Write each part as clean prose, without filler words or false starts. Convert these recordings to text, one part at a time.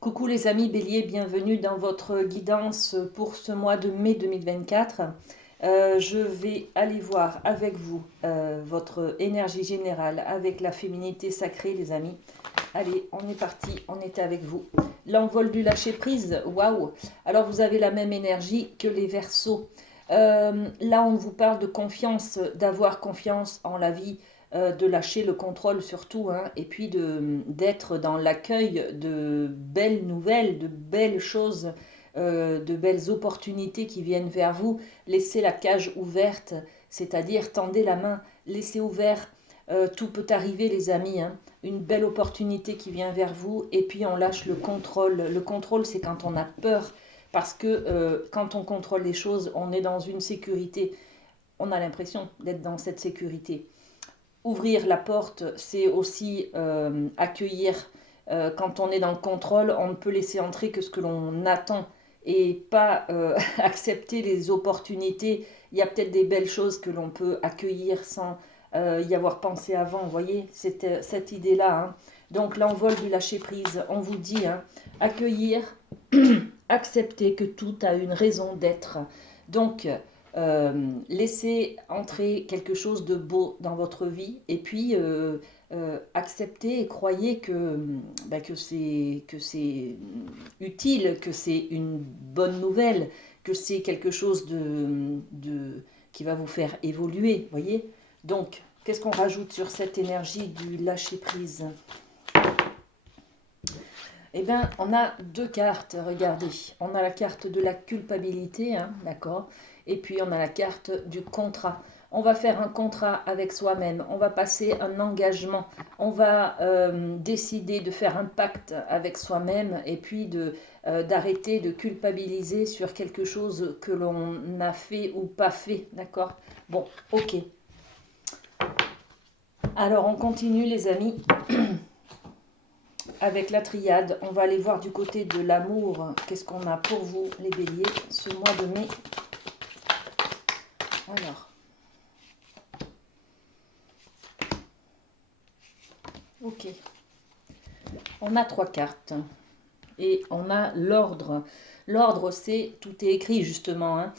Coucou les amis Bélier, bienvenue dans votre guidance pour ce mois de mai 2024. Je vais aller voir avec vous votre énergie générale avec la féminité sacrée les amis. Allez, on est parti, on est avec vous. L'envol du lâcher-prise, waouh. Alors vous avez la même énergie que les Verseaux. Là on vous parle de confiance, d'avoir confiance en la vie, de lâcher le contrôle surtout, hein, et puis d'être dans l'accueil de belles nouvelles, de belles choses, de belles opportunités qui viennent vers vous. Laissez la cage ouverte, c'est-à-dire tendez la main, laissez ouvert. Tout peut arriver les amis, hein. Une belle opportunité qui vient vers vous et puis on lâche le contrôle. Le contrôle c'est quand on a peur parce que quand on contrôle les choses on est dans une sécurité. On a l'impression d'être dans cette sécurité. Ouvrir la porte, c'est aussi accueillir. Quand on est dans le contrôle, on ne peut laisser entrer que ce que l'on attend et pas accepter les opportunités. Il y a peut-être des belles choses que l'on peut accueillir sans y avoir pensé avant. Vous voyez, cette idée-là, hein. Donc l'envol du lâcher-prise, on vous dit, hein, accueillir, accepter que tout a une raison d'être. Donc, laissez entrer quelque chose de beau dans votre vie et puis acceptez et croyez que c'est utile, que c'est une bonne nouvelle, que c'est quelque chose qui va vous faire évoluer, voyez. Donc, qu'est-ce qu'on rajoute sur cette énergie du lâcher-prise? Eh bien, on a deux cartes, regardez. On a la carte de la culpabilité, hein, d'accord? Et puis, on a la carte du contrat. On va faire un contrat avec soi-même, on va passer un engagement, on va décider de faire un pacte avec soi-même et puis d'arrêter de culpabiliser sur quelque chose que l'on a fait ou pas fait, d'accord? Bon, ok. Alors, on continue les amis. Avec la triade, on va aller voir du côté de l'amour. Qu'est-ce qu'on a pour vous, les béliers, ce mois de mai? Alors, ok. On a trois cartes. Et on a l'ordre. L'ordre, c'est tout est écrit, justement, hein.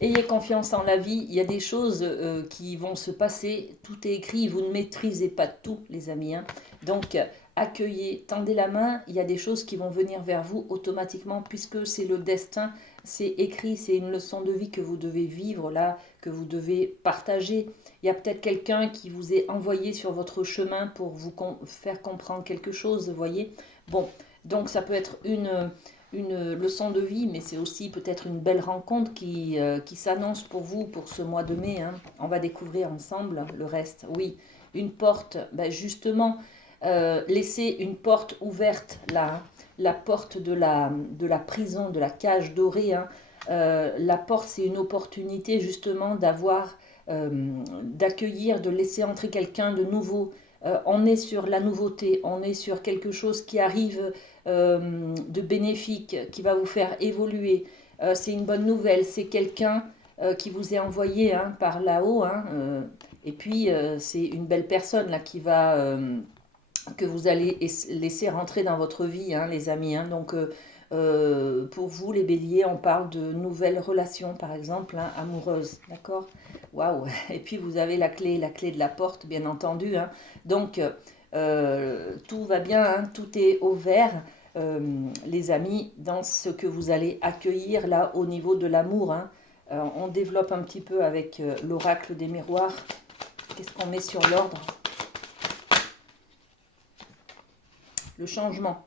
Ayez confiance en la vie. Il y a des choses qui vont se passer. Tout est écrit. Vous ne maîtrisez pas tout, les amis, hein. Donc, accueillez, tendez la main. Il y a des choses qui vont venir vers vous automatiquement puisque c'est le destin. C'est écrit. C'est une leçon de vie que vous devez vivre là, que vous devez partager. Il y a peut-être quelqu'un qui vous est envoyé sur votre chemin pour vous faire comprendre quelque chose, vous voyez. Bon, donc ça peut être une leçon de vie, mais c'est aussi peut-être une belle rencontre qui s'annonce pour vous pour ce mois de mai, hein. On va découvrir ensemble le reste. Oui, une porte, ben justement, laissez une porte ouverte là, hein. La porte de la prison, de la cage dorée, hein. La porte, c'est une opportunité justement d'accueillir, de laisser entrer quelqu'un de nouveau. On est sur la nouveauté, on est sur quelque chose qui arrive de bénéfique, qui va vous faire évoluer. C'est une bonne nouvelle, c'est quelqu'un qui vous est envoyé, hein, par là-haut, hein, et puis c'est une belle personne là que vous allez laisser rentrer dans votre vie, hein, les amis, hein. Donc pour vous les béliers, on parle de nouvelles relations par exemple, hein, amoureuses, d'accord? Waouh. Et puis vous avez la clé de la porte bien entendu, hein. Donc tout va bien, hein, tout est au vert, les amis, dans ce que vous allez accueillir là au niveau de l'amour, hein. On développe un petit peu avec l'oracle des miroirs. Qu'est-ce qu'on met sur l'ordre? Le changement.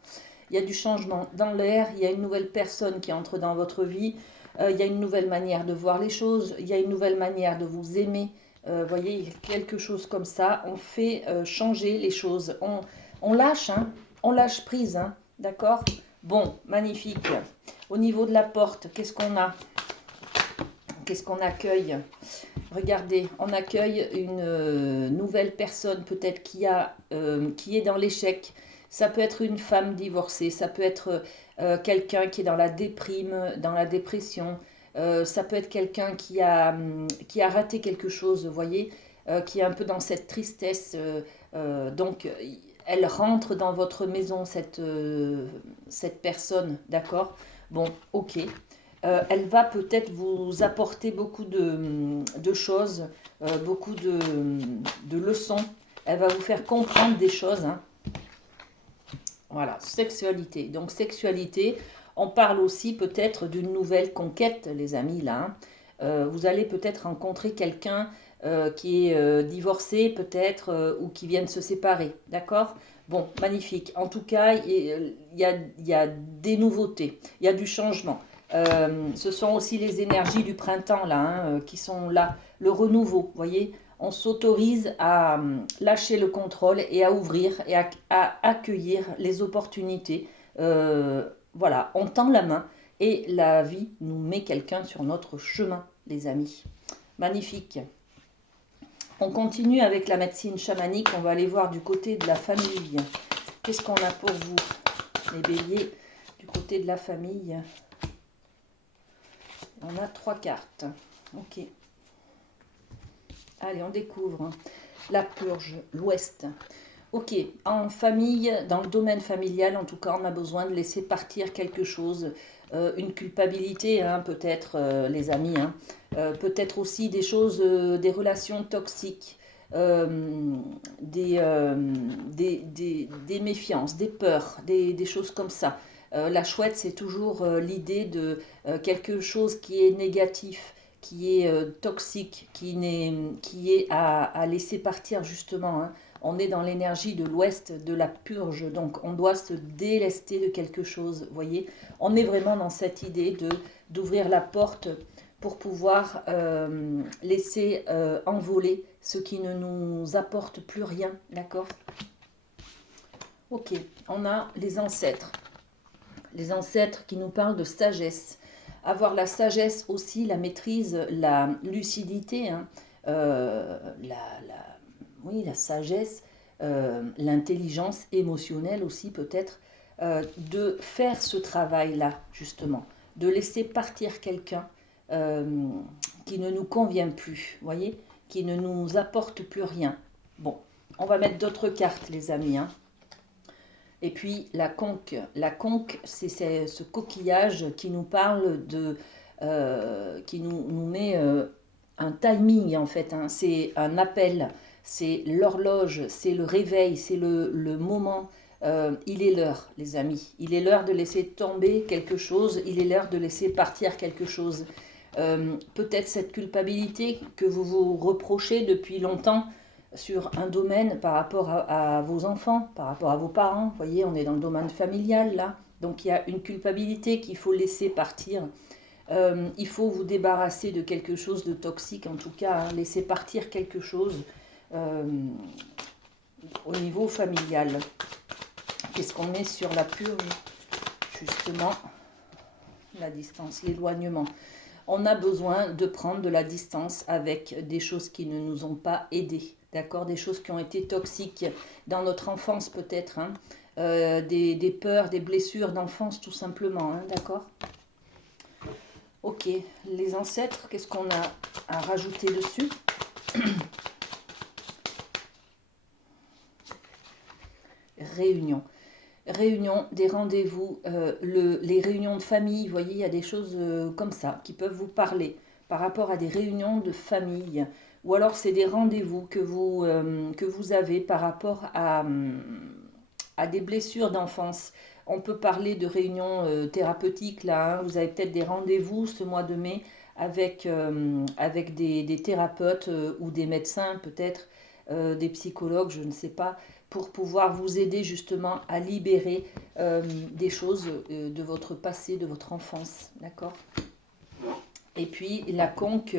Il y a du changement dans l'air, il y a une nouvelle personne qui entre dans votre vie, il y a une nouvelle manière de voir les choses, il y a une nouvelle manière de vous aimer. Voyez, il y a quelque chose comme ça. On fait changer les choses. On lâche, hein, on lâche prise, hein, d'accord? Bon, magnifique. Au niveau de la porte, qu'est-ce qu'on a? Qu'est-ce qu'on accueille? Regardez, on accueille une nouvelle personne peut-être qui est dans l'échec. Ça peut être une femme divorcée, ça peut être quelqu'un qui est dans la déprime, dans la dépression. Ça peut être quelqu'un qui a raté quelque chose, vous voyez, qui est un peu dans cette tristesse. Donc, elle rentre dans votre maison, cette personne, d'accord? Bon, ok. Elle va peut-être vous apporter beaucoup de choses, beaucoup de leçons. Elle va vous faire comprendre des choses, hein. Voilà, sexualité. Donc sexualité, on parle aussi peut-être d'une nouvelle conquête, les amis, là, hein. Vous allez peut-être rencontrer quelqu'un qui est divorcé, peut-être, ou qui vient de se séparer, d'accord? Bon, magnifique. En tout cas, il y a des nouveautés, il y a du changement. Ce sont aussi les énergies du printemps, là, hein, qui sont là. Le renouveau, vous voyez? On s'autorise à lâcher le contrôle et à ouvrir et à accueillir les opportunités. Voilà, on tend la main et la vie nous met quelqu'un sur notre chemin, les amis. Magnifique. On continue avec la médecine chamanique. On va aller voir du côté de la famille. Qu'est-ce qu'on a pour vous, les béliers, du côté de la famille? On a 3 cartes. Ok. Allez, on découvre la purge, l'ouest. Ok, en famille, dans le domaine familial, en tout cas, on a besoin de laisser partir quelque chose, une culpabilité, hein, peut-être, les amis, hein. Peut-être aussi des choses, des relations toxiques, des méfiances, des peurs, des choses comme ça. La chouette, c'est toujours l'idée de quelque chose qui est négatif, qui est toxique, qui est à laisser partir justement, hein. On est dans l'énergie de l'ouest, de la purge, donc on doit se délester de quelque chose, vous voyez. On est vraiment dans cette idée d'ouvrir la porte pour pouvoir laisser envoler ce qui ne nous apporte plus rien, d'accord? Ok, on a les ancêtres. Les ancêtres qui nous parlent de sagesse. Avoir la sagesse aussi, la maîtrise, la lucidité, hein, oui, la sagesse, l'intelligence émotionnelle aussi peut-être, de faire ce travail-là, justement, de laisser partir quelqu'un euh, qui ne nous convient plus, voyez, qui ne nous apporte plus rien. Bon, on va mettre d'autres cartes, les amis, hein. Et puis la conque. La conque, c'est ce coquillage qui nous parle de... qui nous met un timing en fait, hein. C'est un appel, c'est l'horloge, c'est le réveil, c'est le moment. Il est l'heure, les amis. Il est l'heure de laisser tomber quelque chose, il est l'heure de laisser partir quelque chose. Peut-être cette culpabilité que vous vous reprochez depuis longtemps sur un domaine par rapport à vos enfants, par rapport à vos parents. Vous voyez, on est dans le domaine familial là. Donc il y a une culpabilité qu'il faut laisser partir. Il faut vous débarrasser de quelque chose de toxique, en tout cas, hein, laisser partir quelque chose euh, au niveau familial. Qu'est-ce qu'on met sur la purge? Justement, la distance, l'éloignement. On a besoin de prendre de la distance avec des choses qui ne nous ont pas aidés, d'accord? Des choses qui ont été toxiques dans notre enfance peut-être, hein? Des peurs, des blessures d'enfance tout simplement, hein, d'accord? Ok, les ancêtres, qu'est-ce qu'on a à rajouter dessus? Réunion. Réunion, des rendez-vous, les réunions de famille, vous voyez, il y a des choses comme ça qui peuvent vous parler par rapport à des réunions de famille. Ou alors c'est des rendez-vous que vous avez par rapport à des blessures d'enfance. On peut parler de réunions thérapeutiques là, hein. Vous avez peut-être des rendez-vous ce mois de mai avec des thérapeutes ou des médecins peut-être, des psychologues, je ne sais pas, pour pouvoir vous aider justement à libérer des choses de votre passé, de votre enfance, d'accord? Et puis la conque,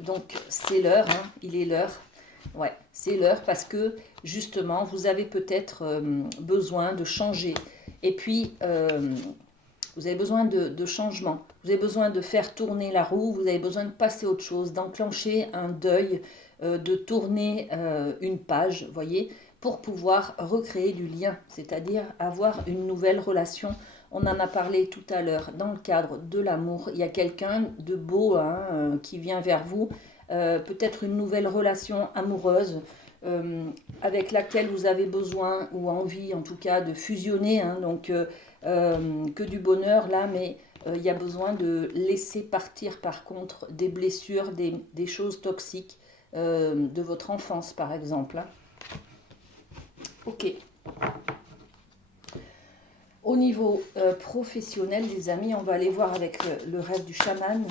donc c'est l'heure, hein, il est l'heure. Ouais, c'est l'heure parce que justement, vous avez peut-être besoin de changer. Et puis, vous avez besoin de changement. Vous avez besoin de faire tourner la roue. Vous avez besoin de passer à autre chose, d'enclencher un deuil, de tourner une page, voyez, pour pouvoir recréer du lien, c'est-à-dire avoir une nouvelle relation. On en a parlé tout à l'heure dans le cadre de l'amour. Il y a quelqu'un de beau, hein, qui vient vers vous. Peut-être une nouvelle relation amoureuse, avec laquelle vous avez besoin ou envie en tout cas de fusionner, hein, donc que du bonheur là, mais il y a besoin de laisser partir par contre des blessures, des choses toxiques de votre enfance par exemple, hein. Ok. Au niveau professionnel, les amis, on va aller voir avec le rêve du chaman.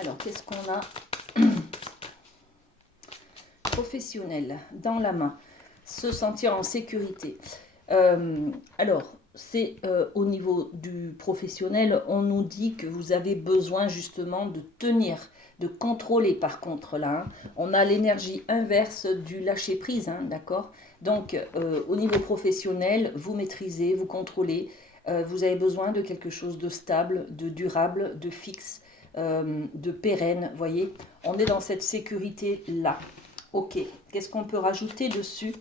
Alors, qu'est-ce qu'on a? Professionnel, dans la main, se sentir en sécurité. Alors, c'est au niveau du professionnel, on nous dit que vous avez besoin justement de tenir, de contrôler par contre là. Hein. On a l'énergie inverse du lâcher prise, hein, d'accord? Donc, au niveau professionnel, vous maîtrisez, vous contrôlez, vous avez besoin de quelque chose de stable, de durable, de fixe, de pérenne, voyez? On est dans cette sécurité-là. Ok, qu'est-ce qu'on peut rajouter dessus?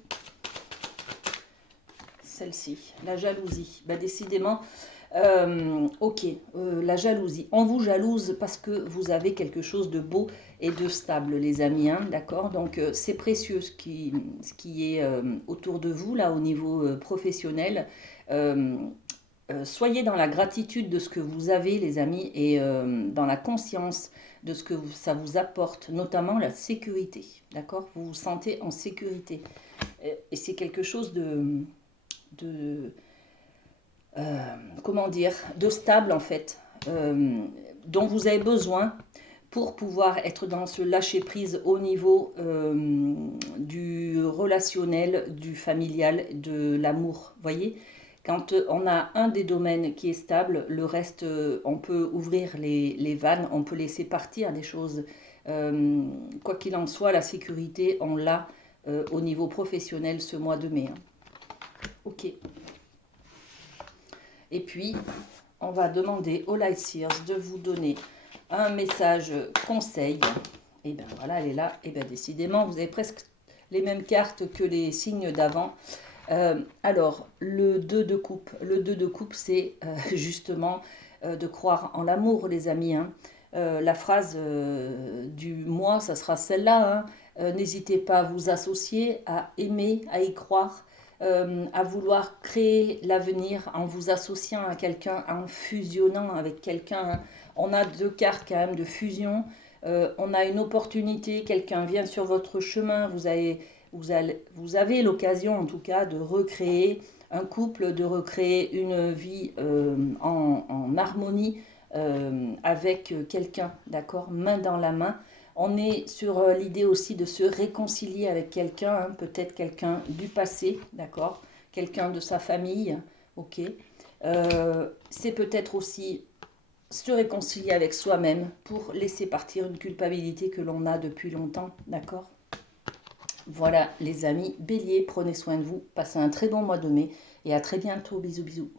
Celle-ci, la jalousie. Bah, décidément, ok, la jalousie. On vous jalouse parce que vous avez quelque chose de beau et de stable, les amis, hein, d'accord? Donc, c'est précieux ce qui est autour de vous, là, au niveau professionnel. Soyez dans la gratitude de ce que vous avez, les amis, et dans la conscience de ce que ça vous apporte, notamment la sécurité, d'accord? Vous vous sentez en sécurité. Et c'est quelque chose de comment dire, de stable en fait, dont vous avez besoin pour pouvoir être dans ce lâcher-prise au niveau du relationnel, du familial, de l'amour, voyez? Quand on a un des domaines qui est stable, le reste, on peut ouvrir les vannes, on peut laisser partir des choses. Quoi qu'il en soit, la sécurité, on l'a au niveau professionnel ce mois de mai. Hein. Ok. Et puis, on va demander au Light Seers de vous donner un message conseil. Et bien voilà, elle est là. Et bien décidément, vous avez presque les mêmes cartes que les signes d'avant. Alors, le 2 de coupe. Le 2 de coupe, c'est justement de croire en l'amour, les amis. Hein. La phrase du mois, ça sera celle-là. Hein. N'hésitez pas à vous associer, à aimer, à y croire. À vouloir créer l'avenir en vous associant à quelqu'un, en fusionnant avec quelqu'un. Hein. On a deux cartes quand même de fusion. On a une opportunité, quelqu'un vient sur votre chemin, vous avez l'occasion en tout cas de recréer un couple, de recréer une vie en harmonie avec quelqu'un, d'accord, main dans la main. On est sur l'idée aussi de se réconcilier avec quelqu'un, hein, peut-être quelqu'un du passé, d'accord, quelqu'un de sa famille, ok. C'est peut-être aussi se réconcilier avec soi-même pour laisser partir une culpabilité que l'on a depuis longtemps, d'accord. Voilà les amis, Bélier, prenez soin de vous, passez un très bon mois de mai et à très bientôt, bisous bisous.